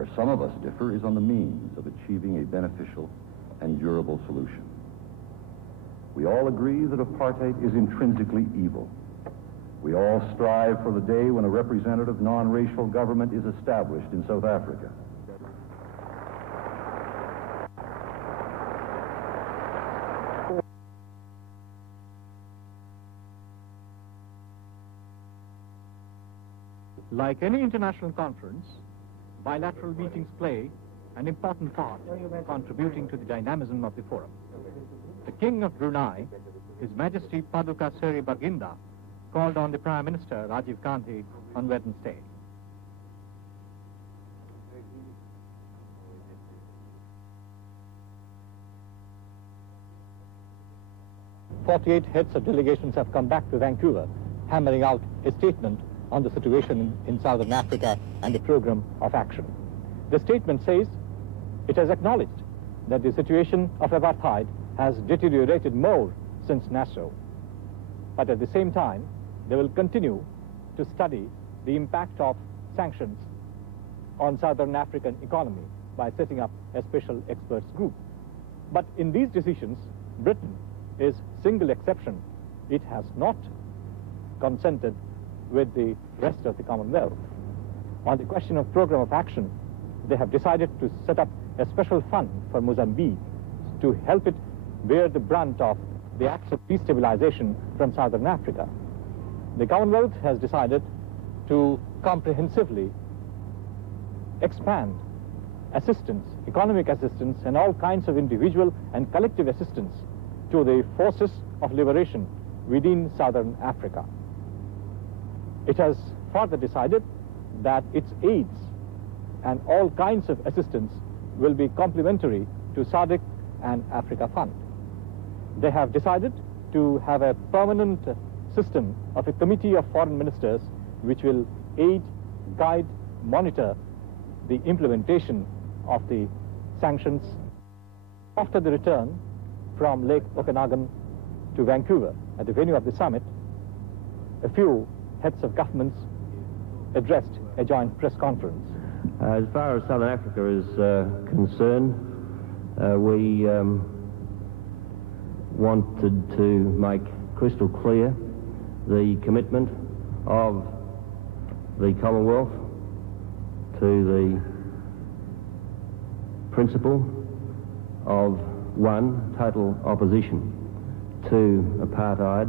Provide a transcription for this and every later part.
Where some of us differ is on the means of achieving a beneficial and durable solution. We all agree that apartheid is intrinsically evil. We all strive for the day when a representative non-racial government is established in South Africa. Like any international conference, bilateral meetings play an important part, contributing to the dynamism of the forum. The King of Brunei, His Majesty Paduka Seri Baginda, called on the Prime Minister Rajiv Gandhi on Wednesday. "48 heads of delegations have come back to Vancouver, hammering out a statement on the situation in Southern Africa and the program of action. The statement says it has acknowledged that the situation of apartheid has deteriorated more since Nassau, but at the same time, they will continue to study the impact of sanctions on Southern African economy by setting up a special experts group. But in these decisions, Britain is single exception. It has not consented with the rest of the Commonwealth. On the question of program of action, they have decided to set up a special fund for Mozambique to help it bear the brunt of the acts of destabilization from Southern Africa. The Commonwealth has decided to comprehensively expand assistance, economic assistance, and all kinds of individual and collective assistance to the forces of liberation within Southern Africa. It has further decided that its aids and all kinds of assistance will be complementary to SADC and Africa Fund. They have decided to have a permanent system of a committee of foreign ministers which will aid, guide, monitor the implementation of the sanctions. After the return from Lake Okanagan to Vancouver at the venue of the summit, a few heads of governments addressed a joint press conference. As far as Southern Africa is concerned, we wanted to make crystal clear the commitment of the Commonwealth to the principle of, one, total opposition to apartheid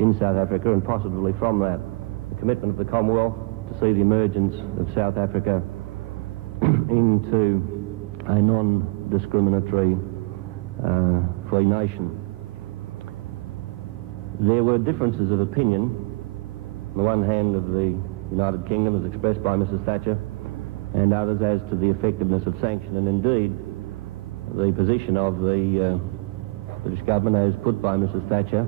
in South Africa, and possibly from that, the commitment of the Commonwealth to see the emergence of South Africa into a non-discriminatory free nation. There were differences of opinion, on the one hand of the United Kingdom as expressed by Mrs. Thatcher, and others as to the effectiveness of sanction, and indeed the position of the British government as put by Mrs. Thatcher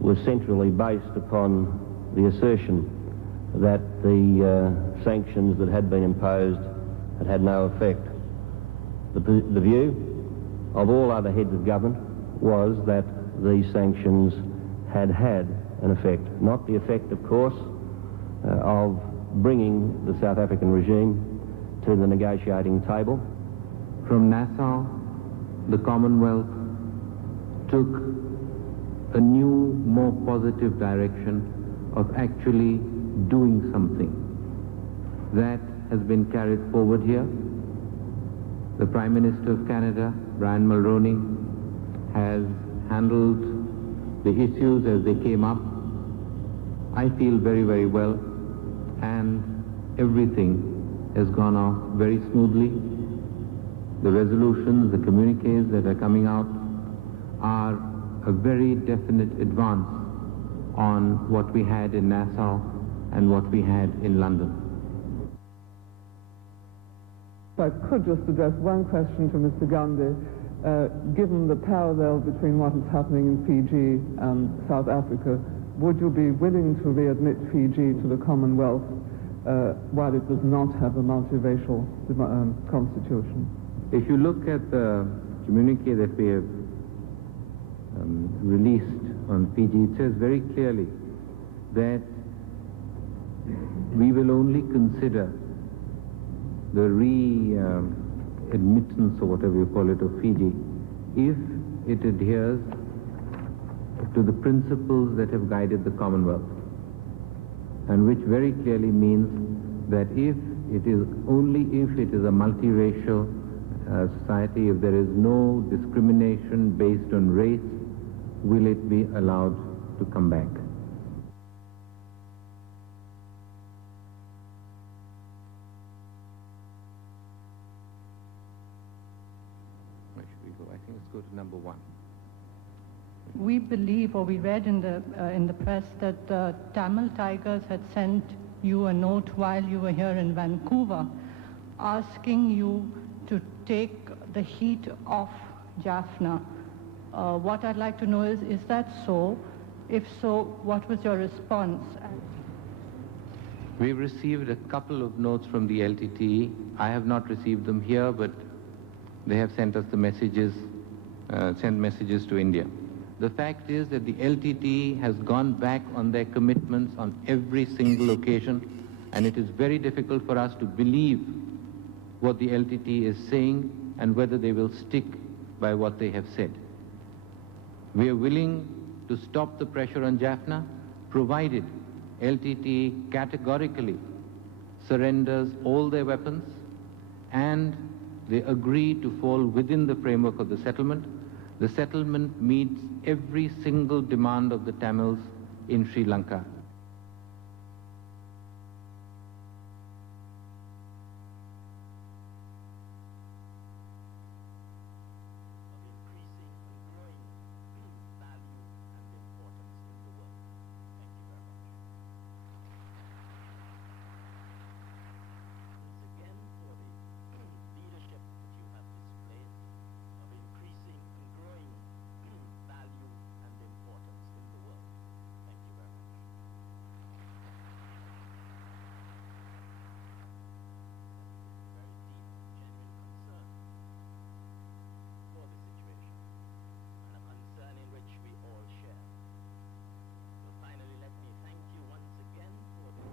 was centrally based upon the assertion that the sanctions that had been imposed had no effect. The view of all other heads of government was that these sanctions had an effect, not the effect, of course, of bringing the South African regime to the negotiating table. From Nassau, the Commonwealth took a new, more positive direction of actually doing something. That has been carried forward here. The Prime Minister of Canada, Brian Mulroney, has handled the issues as they came up, I feel, very, very well, and everything has gone off very smoothly. The resolutions, the communiques that are coming out are a very definite advance on what we had in Nassau and what we had in London. If I could just address one question to Mr. Gandhi. Given the parallel between what is happening in Fiji and South Africa, would you be willing to readmit Fiji to the Commonwealth while it does not have a multiracial constitution? If you look at the communique that we have released on Fiji, it says very clearly that we will only consider the re-admittance or whatever you call it of Fiji, if it adheres to the principles that have guided the Commonwealth, and which very clearly means that if it is only if it is a multiracial society, if there is no discrimination based on race, will it be allowed to come back. Where should we go? I think let's go to number 1. We believe, or we read in the press, that the Tamil Tigers had sent you a note while you were here in Vancouver, asking you to take the heat off Jaffna. What I'd like to know is that so? If so, what was your response? We've received a couple of notes from the LTTE. I have not received them here, but they have sent us the messages, sent messages to India. The fact is that the LTTE has gone back on their commitments on every single occasion, and it is very difficult for us to believe what the LTTE is saying and whether they will stick by what they have said. We are willing to stop the pressure on Jaffna, provided LTTE categorically surrenders all their weapons and they agree to fall within the framework of the settlement. The settlement meets every single demand of the Tamils in Sri Lanka.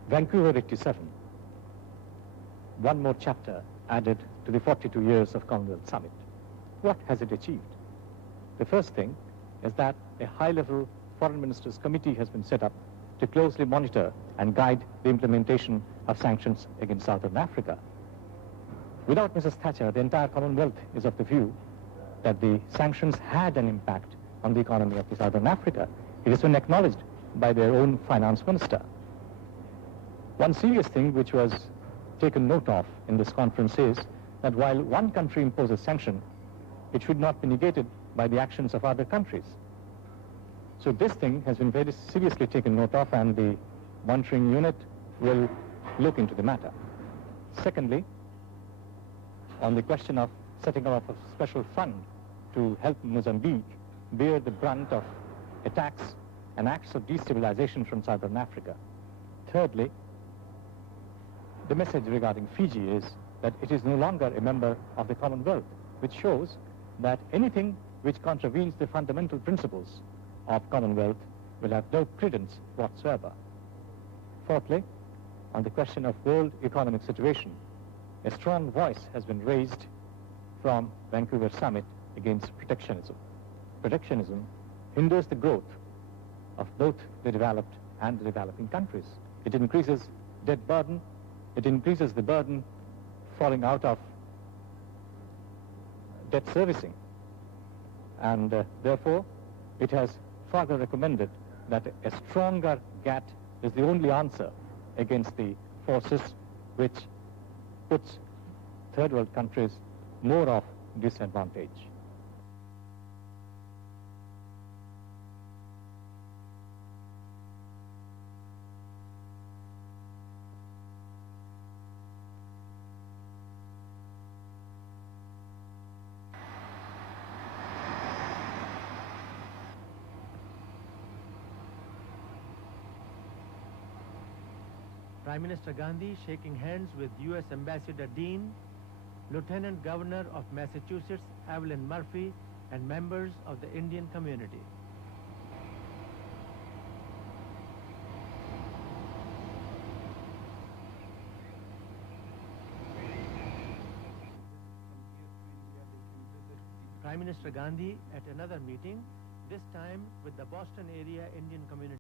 Vancouver 87. One more chapter added to the 42 years of Commonwealth Summit. What has it achieved? The first thing is that a high-level Foreign Ministers Committee has been set up to closely monitor and guide the implementation of sanctions against Southern Africa. Without Mrs. Thatcher, the entire Commonwealth is of the view that the sanctions had an impact on the economy of Southern Africa. It has been acknowledged by their own finance minister. One serious thing which was taken note of in this conference is that while one country imposes sanction, it should not be negated by the actions of other countries. So this thing has been very seriously taken note of, and the monitoring unit will look into the matter. Secondly, on the question of setting up a special fund to help Mozambique bear the brunt of attacks and acts of destabilization from Southern Africa. Thirdly, the message regarding Fiji is that it is no longer a member of the Commonwealth, which shows that anything which contravenes the fundamental principles of Commonwealth will have no credence whatsoever. Fourthly, on the question of world economic situation, a strong voice has been raised from Vancouver Summit against protectionism. Protectionism hinders the growth of both the developed and the developing countries. It increases debt burden, it increases the burden falling out of debt servicing, and therefore it has further recommended that a stronger GATT is the only answer against the forces which puts third world countries more of disadvantage. Prime Minister Gandhi shaking hands with U.S. Ambassador Dean, Lieutenant Governor of Massachusetts, Evelyn Murphy, and members of the Indian community. Prime Minister Gandhi at another meeting, this time with the Boston area Indian community.